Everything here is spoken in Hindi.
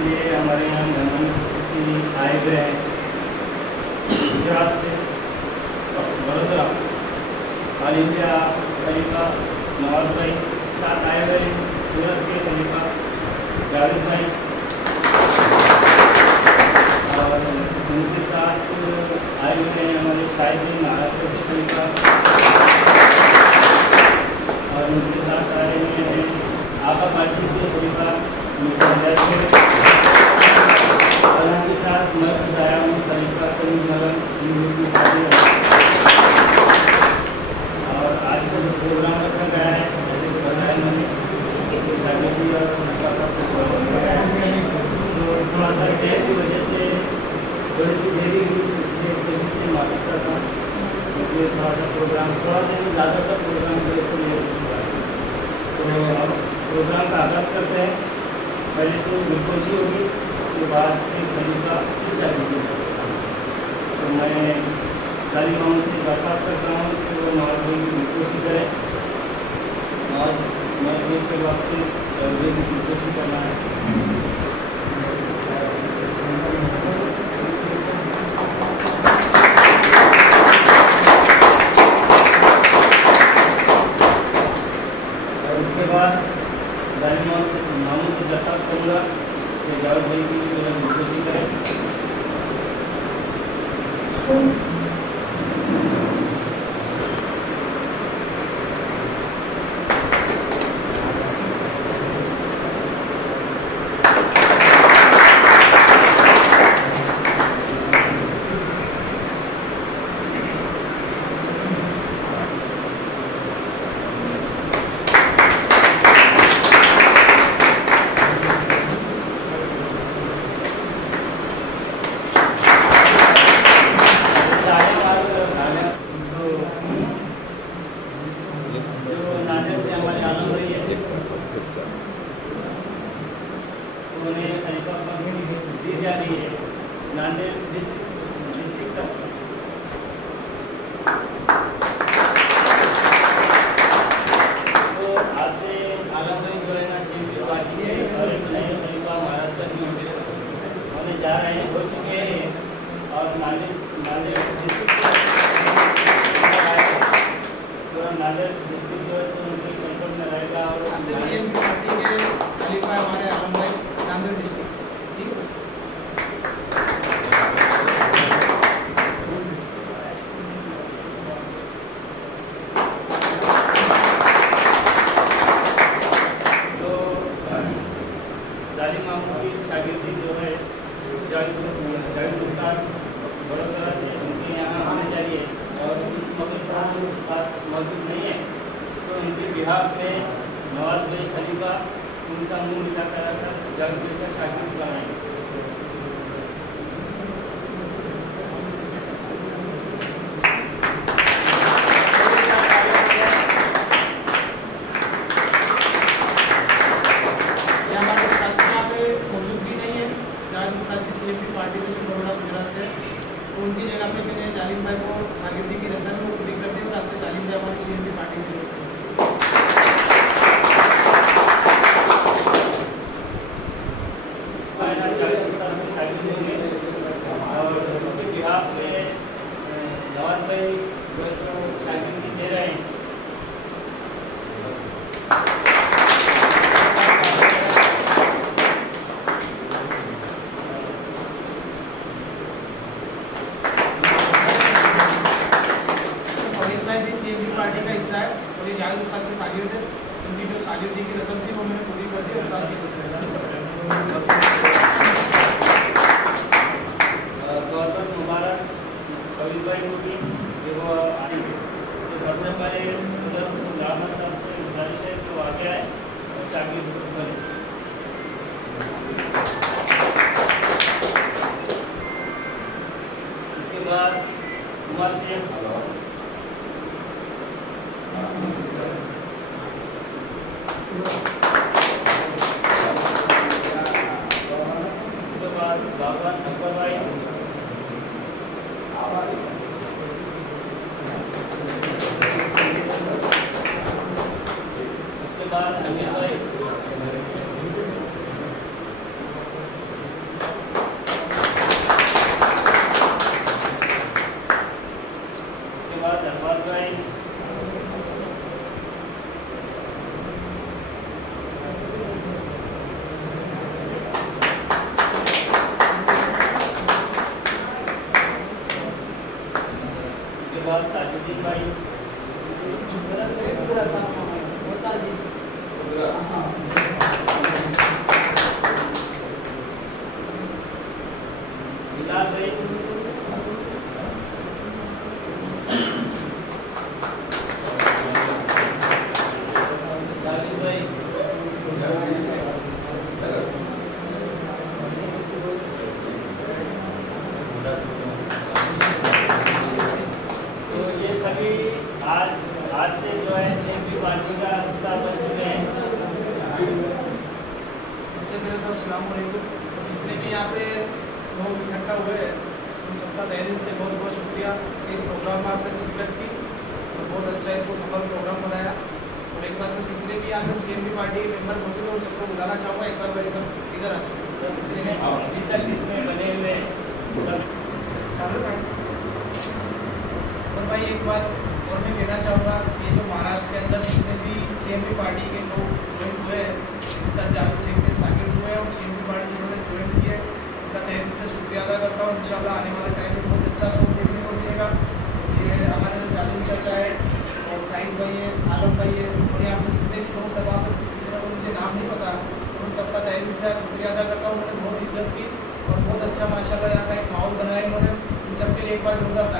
इसलिए हमारे यहाँ मेहमान किसी आए हुए हैं गुजरात से, वडोदरा, ऑल इंडिया खलीफा नवाज भाई, साथ आए हुए सूरत के खलीफा जावेद भाई, और उनके साथ आए हुए हैं हमारे शायद महाराष्ट्र के खलीफा, और उनके साथ आए हुए हैं आपा पार्टी के खलीफा और उनके साथ मैं खुद आया हूँ खलीफा करीम नगर पार्टी। और आज का जो प्रोग्राम रखा गया है, जैसे कि बताया मैंने शादी और तो थोड़ा सा डेट की वजह से थोड़ी सी देरी हुई, इसलिए सभी से माफी चाहता हूँ, क्योंकि थोड़ा सा प्रोग्राम थोड़ा सा ज़्यादा सा प्रोग्राम की वजह से लेट हो चुका है। तो अब प्रोग्राम का आगाज़ करते हैं। पहले से गुलकोशी होगी, उसके बाद एक खलीफा की शादी की। तो मैं सारी मामलों से दरख्वास्त करता हूँ कि वो नवाज भाई की गुलकोशी करें, और नवाज भाई के वक्त की गुलकोशी करना है। और इसके बाद मामू से दरख्वास्त करूँगा कि जावेद भाई की जो है गुलकोशी करें। उन्हें खलीफा दी जा रही है नांदेड़ डिस्ट्रिक्ट तक। तो आज से आलम भाई जो है ना सीएम पार्टी है, और एक नए खलीफा महाराष्ट्र में होने जा रहे हैं, हो चुके हैं, और नांदेड़ डिस्ट्रिक्ट नांदेड़ डिस्ट्रिक्ट जो है उनके कंट्रोल में रहेगा। और सीएम पार्टी के खलीफा हमारे आलम भाई नांदेड़ डिस्ट्रिक्ट से, ठीक है। तो जालिम मामू की शागिर्दी जो है जावेद उस्ताद वडोदरा से उनके यहाँ आने जा रही है, और इस मौके पर उस्ताद मौजूद नहीं है, तो उनके बिहाफ में नवाज भाई खलीफा उनका मुंह मिला कर जावेद भाई का शागिर्द बनाएंगे। पार्टी से बड़ोड़ा गुजरात से, तो उनकी जगह पे मैंने जालिम भाई को शागिर्दी की रस्म को पूरी कर दी, और आज से जालिम भाई हमारे सीएम की पार्टी में होते हैं। और उनके बिहाफ में नवाज भाई शागिर्दी दे रहे हैं। पार्टी का हिस्सा है, और ये जावेद उस्ताद के शागिर्द है। उनकी जो शागिर्दी की रस्म थी वो मैंने पूरी कर दी। उस्ताद की गौरव मुबारक कबीर भाई होगी, वो आएंगे। तो सबसे पहले उधर रामत साहब से गुजारिश है कि वो आगे आए और शागिर्द बने। इसके बाद कुमार शेख, उसके बाद बाबा अकबर भाई, उसके बाद अमीर भाई, आज से जो है CMP पार्टी का हिस्सा बन चुके हैं। सबसे पहले तो अस्सलाम वालेकुम। जितने भी यहाँ पे लोग इकट्ठा हुए हैं उन सबका तहे दिल से बहुत बहुत शुक्रिया कि इस प्रोग्राम में आपने शिरकत की और बहुत अच्छा इसको सफल प्रोग्राम बनाया। और एक बार में जितने भी यहाँ पे CMP पार्टी के मेंबर मौजूद है उन सबको बुलाना चाहूँगा। एक बार भाई सब इधर आ जाओ। सब जितने अभी तक जितने बने हुए हैं, सब चालू है। और भाई एक बात और मैं कहना चाहूँगा कि जो महाराष्ट्र के अंदर जितने भी CMP पार्टी के लोग ज्वाइन हुए हैं, जावेद सिंह के शागिर्द हुए हैं और CMP पार्टी जिन्होंने ज्वाइन किए उनका तहे दिल से शुक्रिया अदा करता हूँ। इंशाल्लाह आने वाले टाइम में बहुत अच्छा शो देखने को मिलेगा। ये हमारे जो जालिम चाचा है और साहिद भाई है, आलम भाई है और यहाँ पे जितने भी दोस्त अब मुझे नाम नहीं पता, उन सबका तहे दिल से शुक्रिया अदा करता हूँ। उन्होंने बहुत इज्जत की और बहुत अच्छा माशाल्लाह यहाँ का एक माहौल बनाया इन्होंने। इन सबके लिए एक बार जोरदार